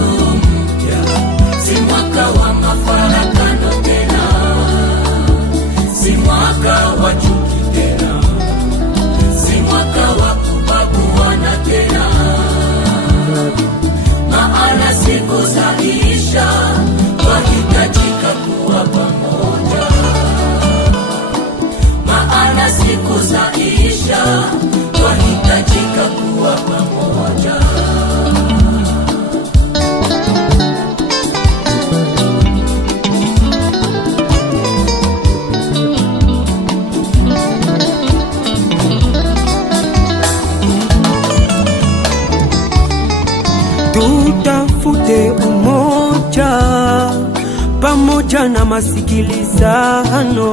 huu mpya si mwaka wa mafarakano tena, si mwaka wa chuki tena, si mwaka wa kubaguana tena, maana siku zaisha, twahitajika kuwa pamoja, maana siku zaisha, twahitajika kuwa pamoja. Tutafute umoja pamoja na masikilizano,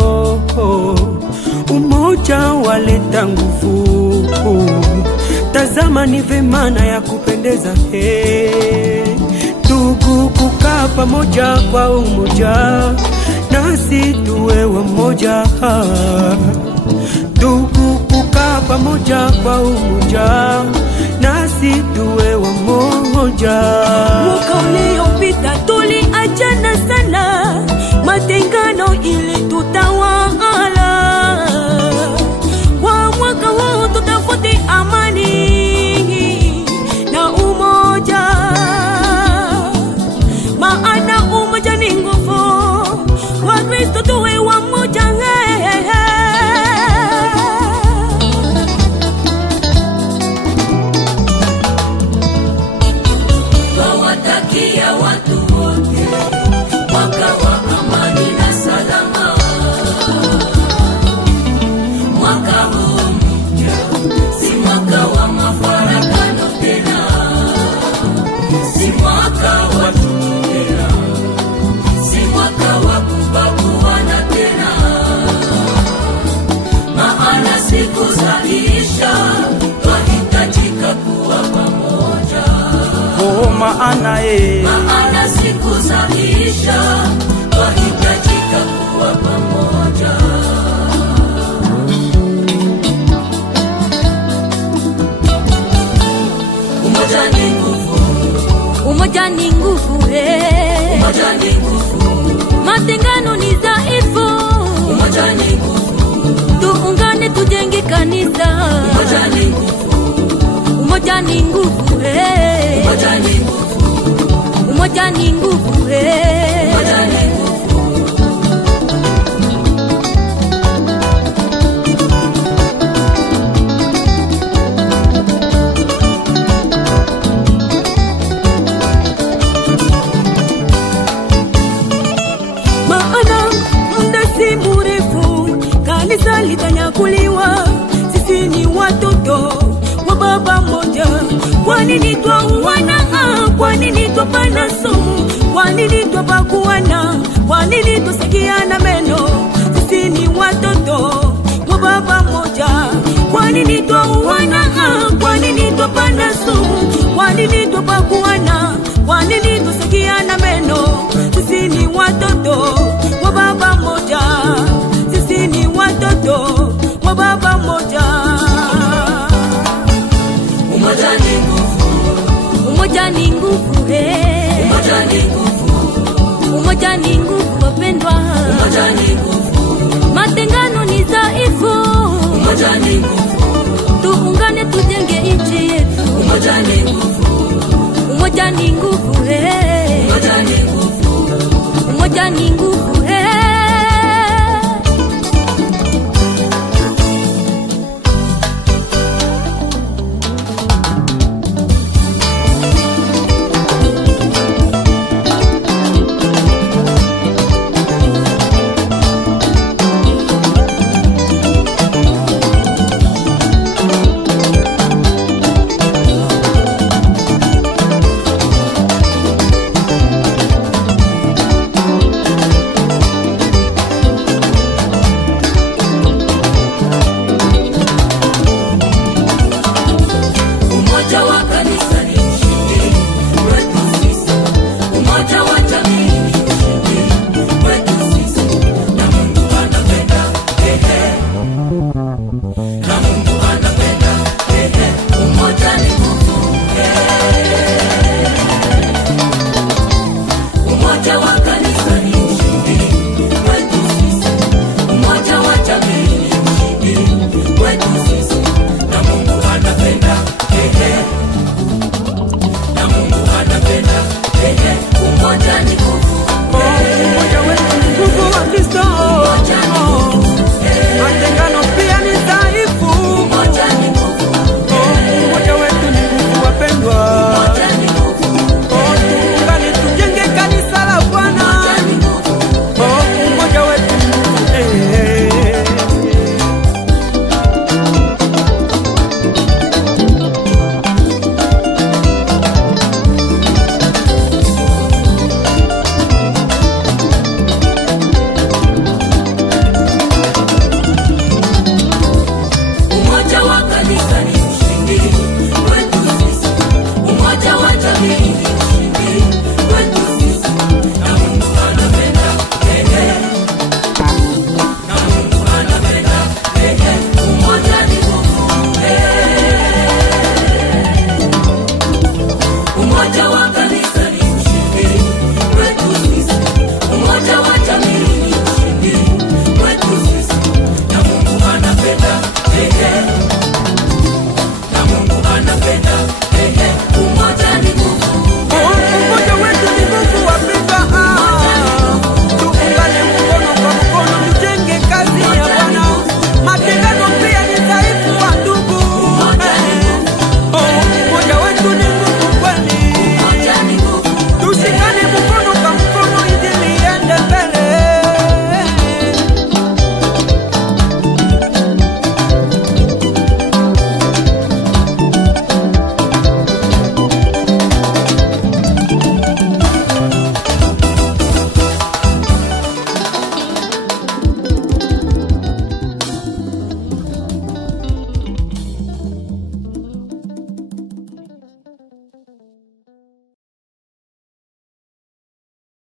umoja waleta nguvu. Tazama ni vema ya kupendeza, ndugu, kukaa pamoja kwa umoja, nasi tuwe wamoja. Ndugu, kukaa pamoja kwa umoja, nasi tuwe wamoja. Mwaka uliopita tuliachana sana, matengano ili tutawala. Kwa mwaka huu tutafute amani na umoja, maana umoja ni nguvu. Wakristo tuwe wamoja, Twawatakia watu wote mwaka wa amani na salama. Mwaka huu mpya si mwaka wa mafarakano tena, si mwaka wa chuki tena, si mwaka wa kubaguana tena, maana siku zaisha, twahitajika kuwa pamoja. Maana siku zaisha, twahitajika kuwa pamoja. Umoja ni nguvu, umoja ni nguvu, umoja ni nguvu, matengano ni dhaifu. umoja ni nguvu, Tuungane tujenge kanisa, umoja ni nguvu, umoja ni nguvu, umoja ni nguvu, umoja ni nguvu, umoja ni nguvu. maana muda si mrefu kanisa litanyakuliwa. Sisi ni watoto wa baba moja. Kwa nini twauana? Kwa nini twapana sumu? Kwa nini twabaguana? Kwa nini twasagiana meno? Sisi ni watoto wa baba moja. Kwa nini twauana? Kwa nini twapana sumu? Kwa nini twabaguana? Kwa nini twasagiana meno? Sisi ni watoto wa baba moja. Sisi ni watoto wa baba moja. Umoja ni nguvu, Umoja ni nguvu, umoja ni nguvu, umoja ni nguvu wapendwa. umoja ni nguvu, Matengano ni dhaifu. umoja ni nguvu, Tuungane tujenge nchi yetu. umoja ni nguvu, Umoja ni nguvu,